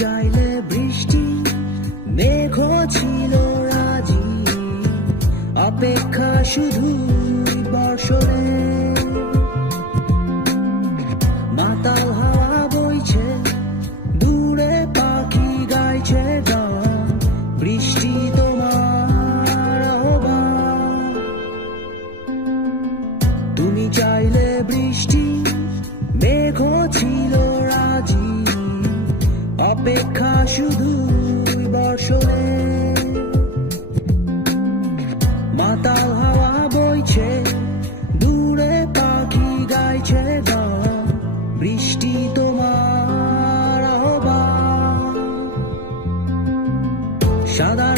চাইলে বৃষ্টি, মেঘ ছিল রাজি, অপেক্ষা শুধু বর্ষণে। মাতাল হাওয়া বইছে, দূরে পাখি গাইছে গান, বৃষ্টি তোমার আহ্বান। তুমি চাইলে বৃষ্টি, মেঘ ছিল রাজি, অপেক্ষা শুধু বর্ষণে। মাতাল হাওয়া বইছে, দূরে পাখি গাইছে গান, বৃষ্টি তোমার আহ্বান। সাদা